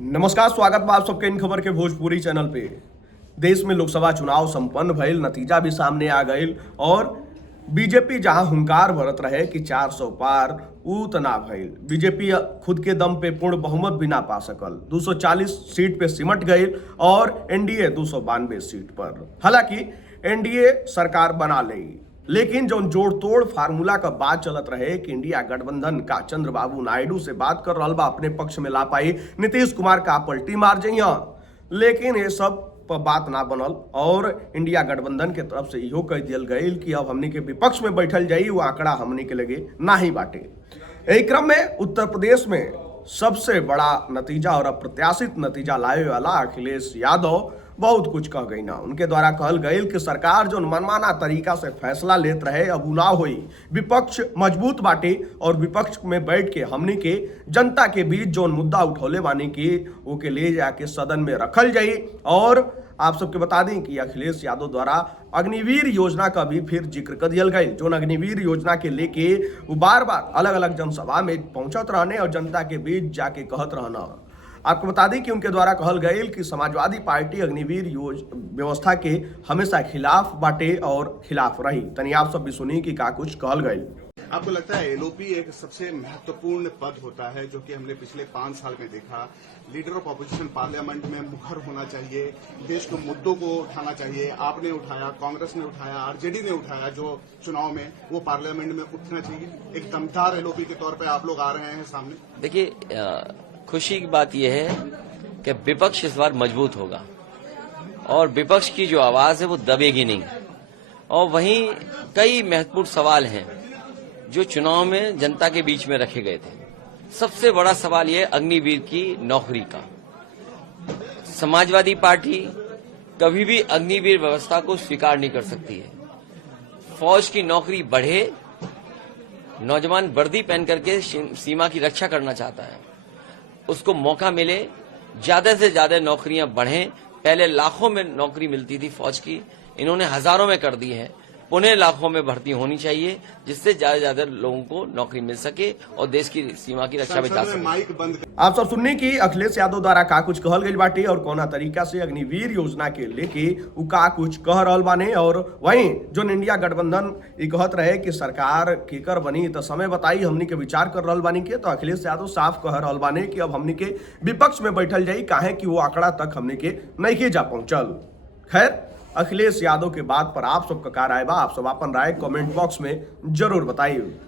नमस्कार, स्वागत बा आप सबके इन खबर के भोजपुरी चैनल पे। देश में लोकसभा चुनाव संपन्न भइल, नतीजा भी सामने आ गइल और बीजेपी जहां हुंकार भरत रहे कि 400 पार ऊ त ना भइल। बीजेपी खुद के दम पे पूर्ण बहुमत भी ना पा सकल, 240 सीट पे सिमट गइल और एनडीए 292 सीट पर। हालांकि एनडीए सरकार बना ली, लेकिन जो जोड़ तोड़ फार्मूला का बात चलत रहे कि इंडिया गठबंधन का चंद्रबाबू नायडू से बात कर रहा बा, अपने पक्ष में ला पाई, नीतीश कुमार का पलटी मार जइया, लेकिन ये सब पर बात ना बनल और इंडिया गठबंधन के तरफ से इहो कह दियल गई कि अब हमनी के विपक्ष में बैठल जाई, वो आंकड़ा हमनी के लगे ना ही बाटे। यही क्रम में उत्तर प्रदेश में सबसे बड़ा नतीजा और अप्रत्याशित नतीजा लाए वाला अखिलेश यादव बहुत कुछ कह गई ना। उनके द्वारा कहल गई कि सरकार जो मनमाना तरीका से फैसला लेत रहे अब उ ना होई, विपक्ष मजबूत बाटे और विपक्ष में बैठ के हमनी के जनता के बीच जो मुद्दा उठौले बानी की वो के ले जाके सदन में रखल जाई। और आप सबके बता दें कि अखिलेश यादव द्वारा अग्निवीर योजना का भी फिर जिक्र कर दिया गई। जो अग्निवीर योजना के लेके वो बार बार अलग अलग जनसभा में पहुंचत रहने और जनता के बीच जाके कहत रहना। आपको बता दें कि उनके द्वारा कहल गई कि समाजवादी पार्टी अग्निवीर व्यवस्था के हमेशा खिलाफ बाटे और खिलाफ रही। तनी आप सब भी सुनी कि का कुछ कहल गई। आपको लगता है एलओपी एक सबसे महत्वपूर्ण पद होता है जो कि हमने पिछले 5 साल में देखा? लीडर ऑफ अपोजिशन पार्लियामेंट में मुखर होना चाहिए, देश के मुद्दों को उठाना चाहिए। आपने उठाया, कांग्रेस ने उठाया, आरजेडी ने उठाया, जो चुनाव में वो पार्लियामेंट में उठना चाहिए। एक दमदार एलओपी के तौर पर आप लोग आ रहे हैं सामने। देखिए, खुशी की बात यह है कि विपक्ष इस बार मजबूत होगा और विपक्ष की जो आवाज है वो दबेगी नहीं। और वहीं कई महत्वपूर्ण सवाल हैं जो चुनाव में जनता के बीच में रखे गए थे। सबसे बड़ा सवाल यह अग्निवीर की नौकरी का। समाजवादी पार्टी कभी भी अग्निवीर व्यवस्था को स्वीकार नहीं कर सकती है। फौज की नौकरी बढ़े, नौजवान वर्दी पहन करके सीमा की रक्षा करना चाहता है, उसको मौका मिले, ज्यादा से ज्यादा नौकरियां बढ़ें। पहले लाखों में नौकरी मिलती थी फौज की, इन्होंने हजारों में कर दी है। पुनः लाखों में भर्ती होनी चाहिए जिससे ज्यादा से ज्यादा लोगों को नौकरी मिल सके और देश की सीमा की रक्षा भी जा सके। आप सब सुनने की अखिलेश यादव द्वारा का कुछ कहल गई बाटे और कोना तरीका से अग्निवीर योजना के लेके उ का कुछ कह रहल बाने। और वहीं जो इंडिया गठबंधन कहत रहे कि सरकार केकर बनी तो समय बताई, हमनी के विचार कर रहल बानी के, तो अखिलेश यादव साफ कह रहल बाने कि अब हमनी के विपक्ष में बैठल जाई, काहे कि वो आंकड़ा तक हमनी के नहीं जा पहुंचल। खैर, अखिलेश यादव के बात पर आप सबका का राय बा? आप सब अपन राय कमेंट बॉक्स में जरूर बताइए।